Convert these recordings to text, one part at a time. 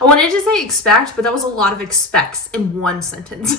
I wanted to say expect, but that was a lot of expects in one sentence.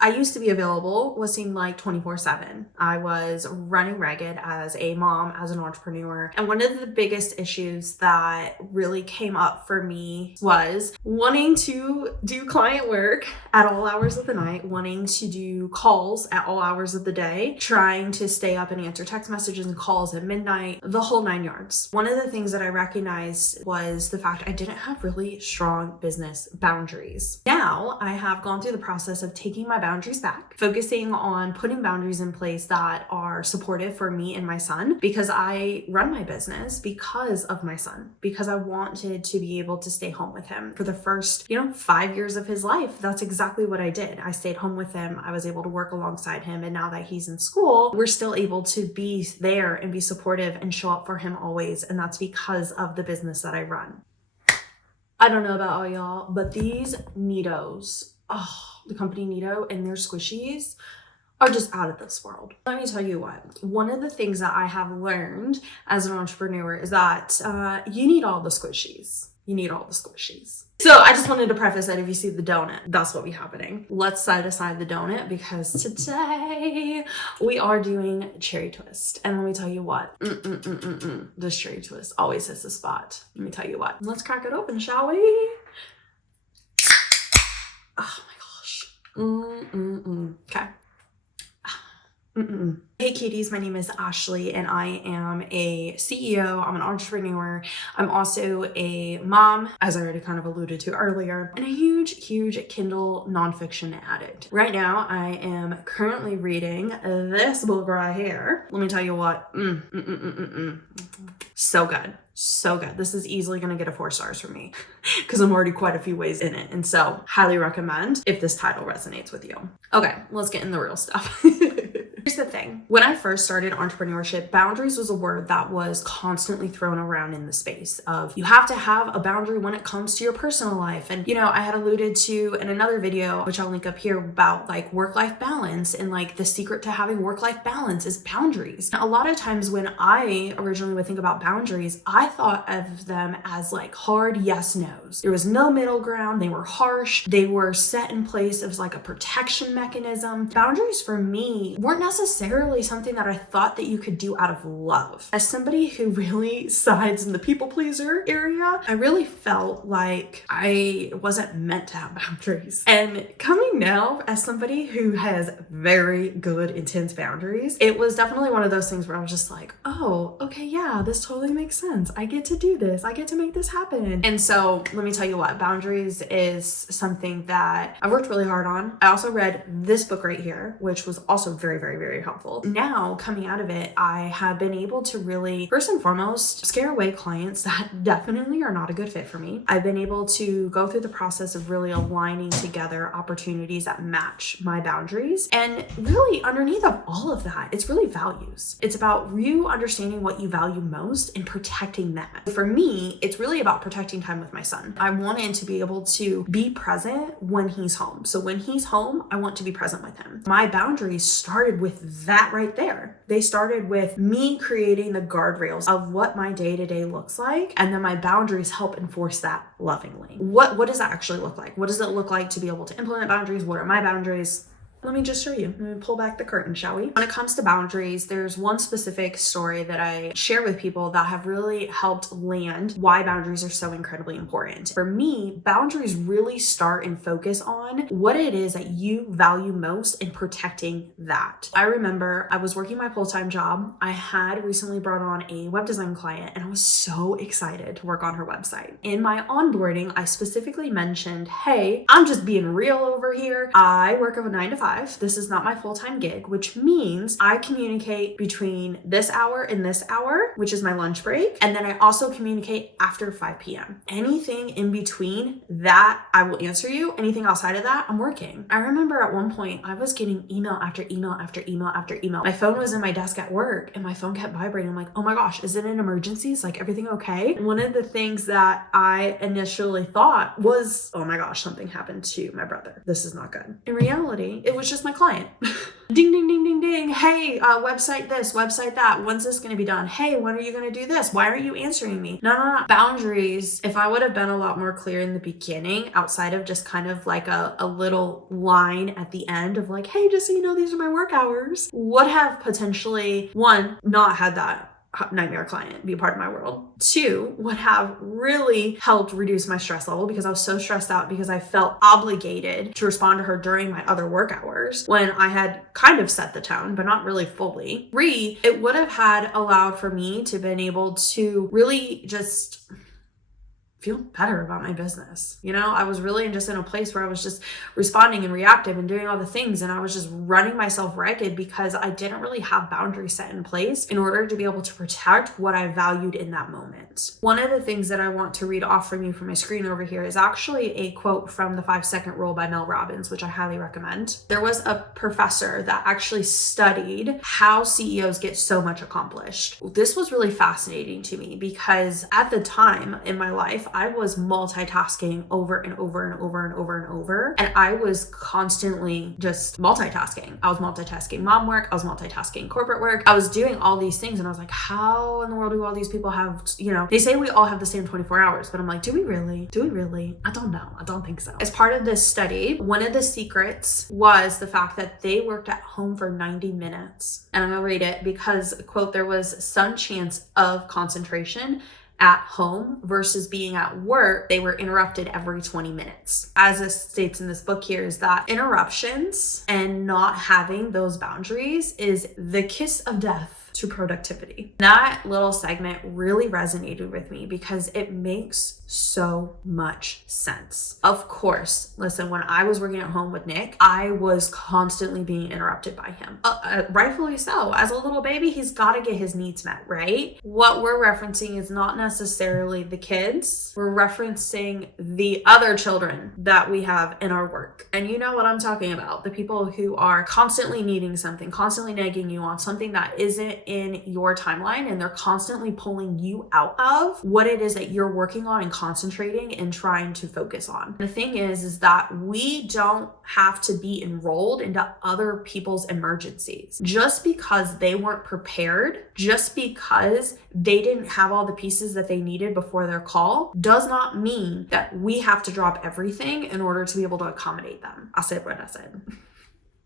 I used to be available, what seemed like 24/7. I was running ragged as a mom, as an entrepreneur. And one of the biggest issues that really came up for me was wanting to do client work at all hours of the night, wanting to do calls at all hours of the day, trying to stay up and answer text messages and calls at midnight, the whole 9 yards. One of the things that I recognized was the fact I didn't have really strong business boundaries. Now I have gone through the process of taking my boundaries back, focusing on putting boundaries in place that are supportive for me and my son, because I run my business because of my son, because I wanted to be able to stay home with him for the first, 5 years of his life. That's exactly what I did. I stayed home with him. I was able to work alongside him. And now that he's in school, we're still able to be there and be supportive and show up for him always. And that's because of the business that I run. I don't know about all y'all, but these Neatos, the company Neato and their squishies are just out of this world. Let me tell you what, one of the things that I have learned as an entrepreneur is that you need all the squishies. You need all the squishies. So I just wanted to preface that if you see the donut, that's what be happening. Let's set aside the donut because today we are doing cherry twist. And let me tell you what, this cherry twist always hits the spot. Let me tell you what, let's crack it open, shall we? Oh my gosh. Okay. Hey cuties, my name is Ashley and I am a CEO, I'm an entrepreneur, I'm also a mom, as I already kind of alluded to earlier, and a huge Kindle nonfiction addict. Right now, I am currently reading this book right here. Let me tell you what, so good. So good. This is easily going to get a 4 stars from me because I'm already quite a few ways in it. And so highly recommend if this title resonates with you. Okay, let's get in the real stuff. Here's the thing. When I first started entrepreneurship, boundaries was a word that was constantly thrown around in the space of you have to have a boundary when it comes to your personal life. And, I had alluded to in another video, which I'll link up here, about like work-life balance, and like the secret to having work-life balance is boundaries. Now, a lot of times when I originally would think about boundaries, I thought of them as like hard yes no's. There was no middle ground. They were harsh. They were set in place as like a protection mechanism. Boundaries for me weren't necessarily something that I thought that you could do out of love. As somebody who really sides in the people pleaser area, I really felt like I wasn't meant to have boundaries. And coming now as somebody who has very good, intense boundaries, it was definitely one of those things where I was just like, oh, okay, yeah, this totally makes sense. I get to do this. I get to make this happen. And so let me tell you what, boundaries is something that I've worked really hard on. I also read this book right here, which was also very helpful. Now, coming out of it, I have been able to really, first and foremost, scare away clients that definitely are not a good fit for me. I've been able to go through the process of really aligning together opportunities that match my boundaries. And really underneath of all of that, it's really values. It's about you understanding what you value most and protecting that. For me, it's really about protecting time with my son. I wanted to be able to be present when he's home. So when he's home, I want to be present with him. My boundaries started with that right there. They started with me creating the guardrails of what my day-to-day looks like, and then my boundaries help enforce that lovingly. What does that actually look like? What does it look like to be able to implement boundaries? What are my boundaries? Let me just show you. Let me pull back the curtain, shall we? When it comes to boundaries, there's one specific story that I share with people that have really helped land why boundaries are so incredibly important. For me, boundaries really start and focus on what it is that you value most and protecting that. I remember I was working my full-time job. I had recently brought on a web design client and I was so excited to work on her website. In my onboarding, I specifically mentioned, hey, I'm just being real over here. I work of a 9 to 5. This is not my full-time gig, which means I communicate between this hour and this hour, which is my lunch break. And then I also communicate after 5 p.m. Anything in between that, I will answer you. Anything outside of that, I'm working. I remember at one point I was getting email after email after email after email. My phone was in my desk at work and my phone kept vibrating. I'm like, oh my gosh, is it an emergency? Is like everything okay? And one of the things that I initially thought was, oh my gosh, something happened to my brother. This is not good. In reality, it was was just my client. Ding, ding, ding, ding, ding. Hey, website this, website that. When's this going to be done? Hey, when are you going to do this? Why aren't you answering me? No. Boundaries. If I would have been a lot more clear in the beginning, outside of just kind of like a little line at the end of like, hey, just so you know, these are my work hours, would have potentially, one, not had that nightmare client be a part of my world. Two, would have really helped reduce my stress level because I was so stressed out because I felt obligated to respond to her during my other work hours when I had kind of set the tone, but not really fully. Three, it would have had allowed for me to been able to really just feel better about my business. You know, I was really just in a place where I was just responding and reactive and doing all the things, and I was just running myself ragged because I didn't really have boundaries set in place in order to be able to protect what I valued in that moment. One of the things that I want to read off from you from my screen over here is actually a quote from the 5-Second Rule by Mel Robbins, which I highly recommend. There was a professor that actually studied how CEOs get so much accomplished. This was really fascinating to me because at the time in my life, I was multitasking over and over and over and over and over. And I was constantly just multitasking. I was multitasking mom work. I was multitasking corporate work. I was doing all these things. And I was like, how in the world do all these people have, you know, they say we all have the same 24 hours, but I'm like, do we really? Do we really? I don't know. I don't think so. As part of this study, one of the secrets was the fact that they worked at home for 90 minutes. And I'm going to read it because, quote, there was some chance of concentration at home versus being at work. They were interrupted every 20 minutes. As it states in this book here, is that interruptions and not having those boundaries is the kiss of death to productivity. That little segment really resonated with me because it makes so much sense. Of course, listen, when I was working at home with Nick, I was constantly being interrupted by him. Rightfully so. As a little baby, he's got to get his needs met, right? What we're referencing is not necessarily the kids. We're referencing the other children that we have in our work. And you know what I'm talking about. The people who are constantly needing something, constantly nagging you on something that isn't in your timeline, and they're constantly pulling you out of what it is that you're working on and concentrating and trying to focus on. The thing is that we don't have to be enrolled into other people's emergencies. Just because they weren't prepared, just because they didn't have all the pieces that they needed before their call, does not mean that we have to drop everything in order to be able to accommodate them. I said what I said.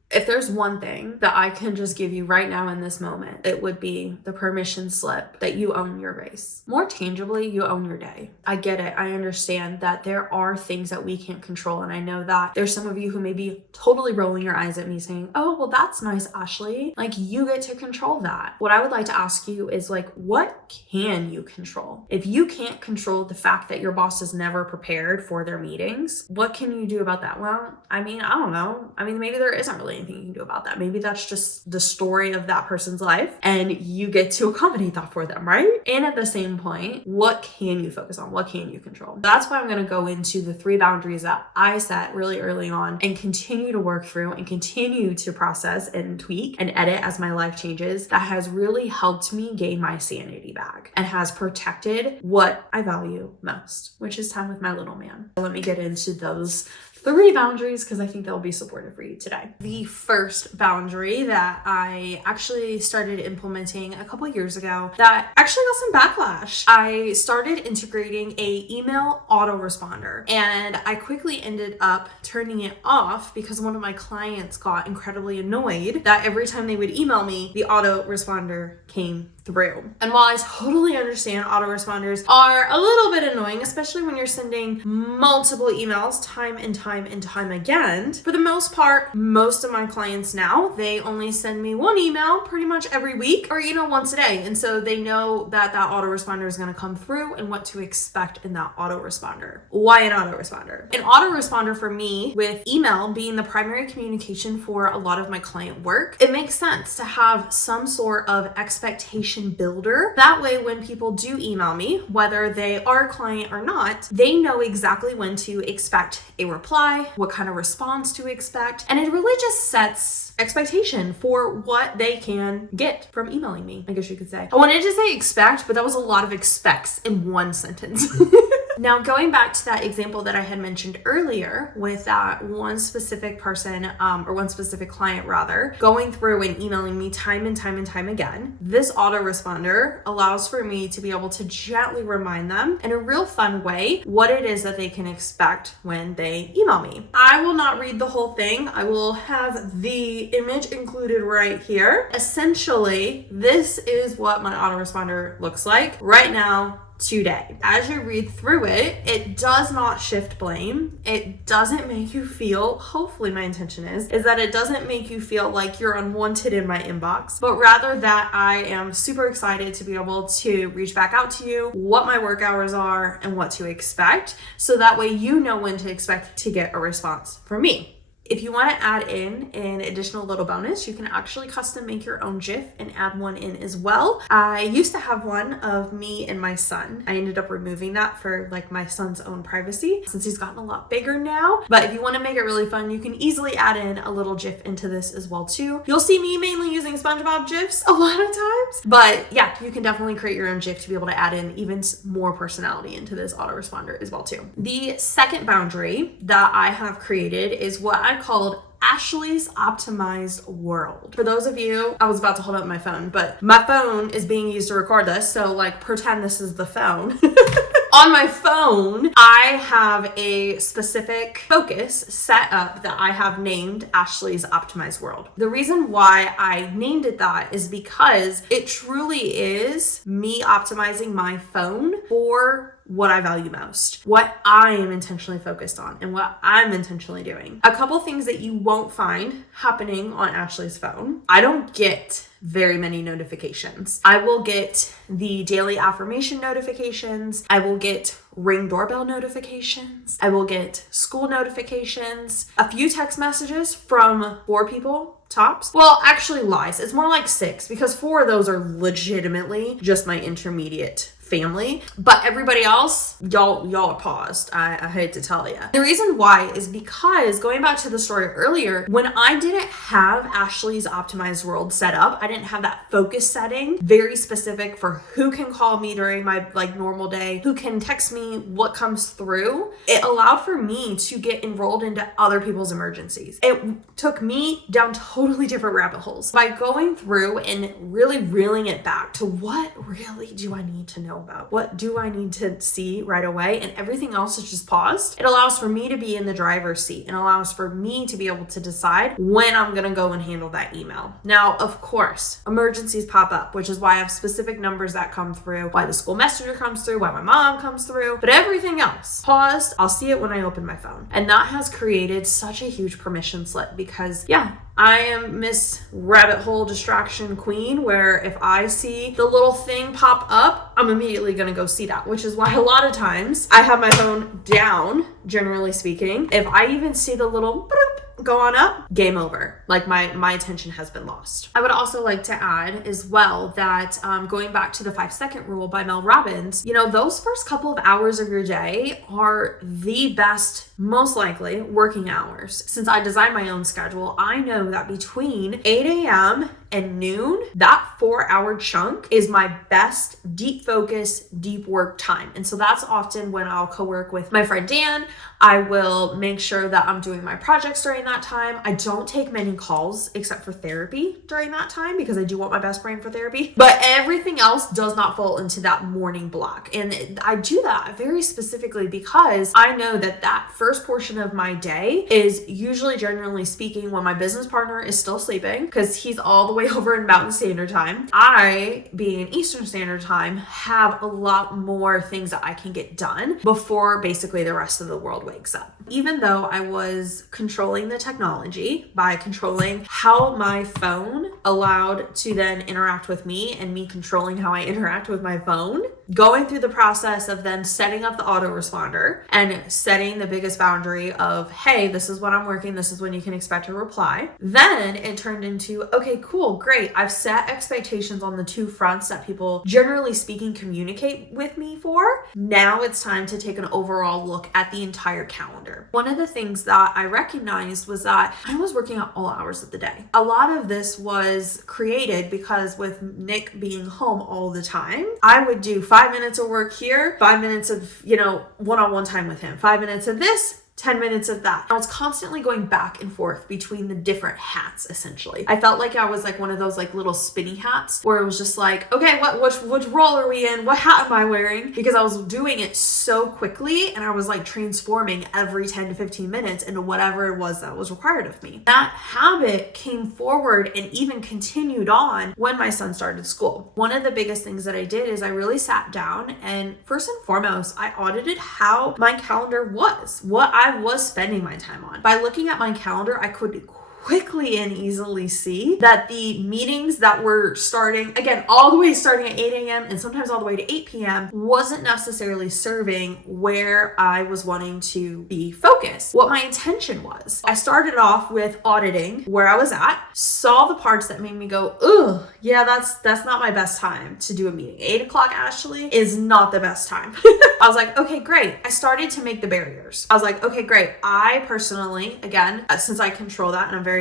If there's one thing that I can just give you right now in this moment, it would be the permission slip that you own your race. More tangibly, you own your day. I get it. I understand that there are things that we can't control. And I know that there's some of you who may be totally rolling your eyes at me saying, oh, well, that's nice, Ashley. Like, you get to control that. What I would like to ask you is like, what can you control? If you can't control the fact that your boss is never prepared for their meetings, what can you do about that? Well, I mean, I don't know. I mean, maybe there isn't really anything you can do about that. Maybe that's just the story of that person's life and you get to accommodate that for them, right? And at the same point, what can you focus on? What can you control? That's why I'm going to go into the 3 boundaries that I set really early on and continue to work through and continue to process and tweak and edit as my life changes. That has really helped me gain my sanity back and has protected what I value most, which is time with my little man. So let me get into those 3 boundaries because I think they'll be supportive for you today. The first boundary that I actually started implementing a couple years ago that actually got some backlash. I started integrating a email autoresponder, and I quickly ended up turning it off because one of my clients got incredibly annoyed that every time they would email me, the autoresponder came through. And while I totally understand autoresponders are a little bit annoying, especially when you're sending multiple emails time and time and time again, for the most part, most of my clients now, they only send me 1 email pretty much every week or, once a day. And so they know that that autoresponder is going to come through and what to expect in that autoresponder. Why an autoresponder? An autoresponder for me, with email being the primary communication for a lot of my client work, it makes sense to have some sort of expectation builder. That way, when people do email me, whether they are a client or not, they know exactly when to expect a reply, what kind of response to expect, and it really just sets expectation for what they can get from emailing me, I guess you could say. I wanted to say expect, but that was a lot of expects in one sentence. Now, going back to that example that I had mentioned earlier with that one specific person, or one specific client rather, going through and emailing me time and time and time again, this autoresponder allows for me to be able to gently remind them in a real fun way what it is that they can expect when they email me. I will not read the whole thing. I will have the image included right here. Essentially, this is what my autoresponder looks like right now, today. As you read through it, it does not shift blame. It doesn't make you feel, hopefully my intention is that it doesn't make you feel like you're unwanted in my inbox, but rather that I am super excited to be able to reach back out to you, what my work hours are and what to expect, so that way you know when to expect to get a response from me. If you want to add in an additional little bonus, you can actually custom make your own GIF and add one in as well. I used to have one of me and my son. I ended up removing that for like my son's own privacy since he's gotten a lot bigger now. But if you want to make it really fun, you can easily add in a little GIF into this as well too. You'll see me mainly using SpongeBob GIFs a lot of times, but yeah, you can definitely create your own GIF to be able to add in even more personality into this autoresponder as well too. The second boundary that I have created is what I called Ashley's optimized world. For those of you, I was about to hold up my phone, but my phone is being used to record this, so like pretend this is the phone. On my phone, I have a specific focus set up that I have named Ashley's Optimized World. The reason why I named it that is because it truly is me optimizing my phone for what I value most, what I am intentionally focused on, and what I'm intentionally doing. A couple things that you won't find happening on Ashley's phone. I don't get very many notifications. I will get the daily affirmation notifications. I will get Ring doorbell notifications. I will get school notifications, a few text messages from 4 people tops. Well, actually lies. It's more like 6 because 4 of those are legitimately just my intermediate family, but everybody else, y'all are paused. I hate to tell you. The reason why is because, going back to the story earlier, when I didn't have Ashley's Optimized World set up, I didn't have that focus setting very specific for who can call me during my like normal day, who can text me, what comes through. It allowed for me to get enrolled into other people's emergencies. It took me down totally different rabbit holes by going through and really reeling it back to what really do I need to know about? What do I need to see right away? And everything else is just paused. It allows for me to be in the driver's seat and allows for me to be able to decide when I'm going to go and handle that email. Now, of course, emergencies pop up, which is why I have specific numbers that come through, why the school messenger comes through, why my mom comes through, but everything else paused. I'll see it when I open my phone. And that has created such a huge permission slip because I am Miss Rabbit Hole Distraction Queen, where if I see the little thing pop up, I'm immediately going to go see that, which is why a lot of times I have my phone down, generally speaking. If I even see the little bloop go on up, game over. Like my attention has been lost. I would also like to add as well that going back to the 5-second rule by Mel Robbins, those first couple of hours of your day are the best, most likely, working hours. Since I design my own schedule, I know that between 8 a.m. and noon, that 4-hour chunk is my best deep focus, deep work time. And so that's often when I'll co-work with my friend Dan. I will make sure that I'm doing my projects during that time. I don't take many calls except for therapy during that time because I do want my best brain for therapy. But everything else does not fall into that morning block. And I do that very specifically because I know that that first portion of my day is usually, generally speaking, when my business partner is still sleeping because he's all the way over in Mountain Standard Time. I, being Eastern Standard Time, have a lot more things that I can get done before basically the rest of the world wakes up. Even though I was controlling the technology by controlling how my phone allowed to then interact with me and me controlling how I interact with my phone, going through the process of then setting up the autoresponder and setting the biggest boundary of, hey, this is when I'm working, this is when you can expect a reply. Then it turned into, okay, cool. cool, great. I've set expectations on the two fronts that people, generally speaking, communicate with me for. Now it's time to take an overall look at the entire calendar. One of the things that I recognized was that I was working at all hours of the day. A lot of this was created because with Nick being home all the time, I would do 5 minutes of work here, 5 minutes of, one-on-one time with him, 5 minutes of this, 10 minutes of that. I was constantly going back and forth between the different hats, essentially. I felt like I was like one of those like little spinny hats where it was just like, okay, which role are we in? What hat am I wearing? Because I was doing it so quickly and I was like transforming every 10 to 15 minutes into whatever it was that was required of me. That habit came forward and even continued on when my son started school. One of the biggest things that I did is I really sat down and first and foremost, I audited how my calendar was, what I was spending my time on. By looking at my calendar, I could quickly and easily see that the meetings that were starting, again, all the way starting at 8 a.m. and sometimes all the way to 8 p.m. wasn't necessarily serving where I was wanting to be focused, what my intention was. I started off with auditing where I was at, saw the parts that made me go, ugh, yeah, that's not my best time to do a meeting. 8 o'clock, Ashley, is not the best time. I was like, okay, great. I started to make the barriers. I was like, okay, great. I personally, again, since I control that and I'm very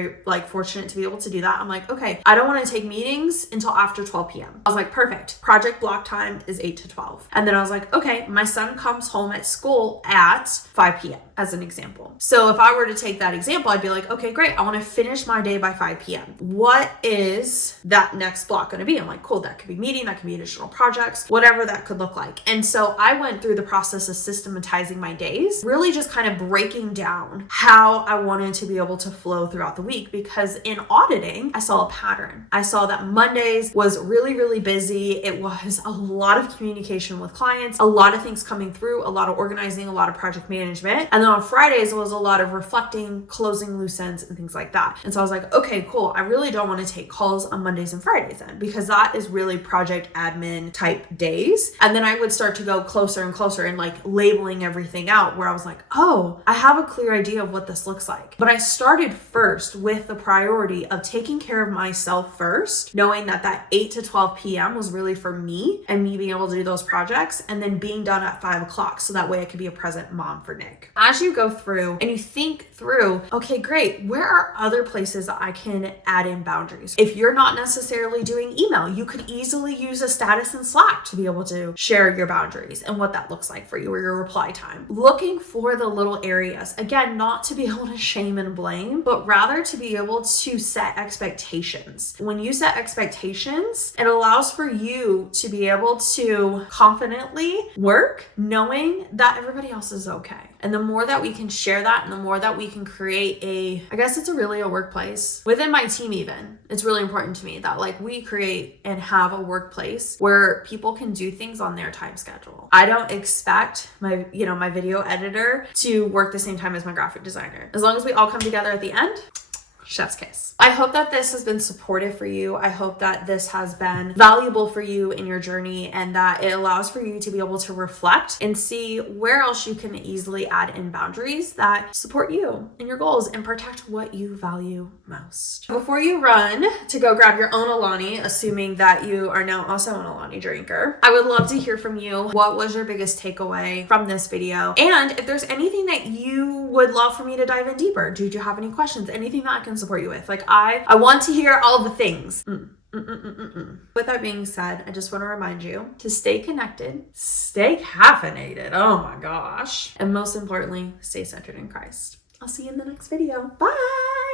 fortunate to be able to do that, I'm like, okay, I don't want to take meetings until after 12 p.m. I was like, perfect. Project block time is 8 to 12. And then I was like, okay, my son comes home at school at 5 p.m. as an example. So if I were to take that example, I'd be like, okay, great. I want to finish my day by 5 p.m. What is that next block going to be? I'm like, cool, that could be meeting, that could be additional projects, whatever that could look like. And so I went through the process of systematizing my days, really just kind of breaking down how I wanted to be able to flow throughout the week, because in auditing, I saw a pattern. I saw that Mondays was really, really busy. It was a lot of communication with clients, a lot of things coming through, a lot of organizing, a lot of project management. And then on Fridays, it was a lot of reflecting, closing loose ends and things like that. And so I was like, okay, cool. I really don't want to take calls on Mondays and Fridays then, because that is really project admin type days. And then I would start to go closer and closer and like labeling everything out where I was like, oh, I have a clear idea of what this looks like. But I started first with the priority of taking care of myself first, knowing that 8 to 12 p.m. was really for me and me being able to do those projects, and then being done at 5 o'clock so that way I could be a present mom for Nick. As you go through and you think through, okay, great, where are other places that I can add in boundaries? If you're not necessarily doing email, you could easily use a status in Slack to be able to share your boundaries and what that looks like for you or your reply time. Looking for the little areas, again, not to be able to shame and blame, but rather to be able to set expectations. When you set expectations, it allows for you to be able to confidently work knowing that everybody else is okay. And the more that we can share that and the more that we can create a workplace within my team, even, it's really important to me that we create and have a workplace where people can do things on their time schedule. I don't expect my video editor to work the same time as my graphic designer. As long as we all come together at the end, chef's kiss. I hope that this has been supportive for you. I hope that this has been valuable for you in your journey and that it allows for you to be able to reflect and see where else you can easily add in boundaries that support you and your goals and protect what you value most. Before you run to go grab your own Alani, assuming that you are now also an Alani drinker, I would love to hear from you. What was your biggest takeaway from this video? And if there's anything that you would love for me to dive in deeper, did you have any questions? Anything that I can support you with? I want to hear all the things. With that being said, I just want to remind you to stay connected, stay caffeinated, oh my gosh, and most importantly, stay centered in Christ. I'll see you in the next video. Bye!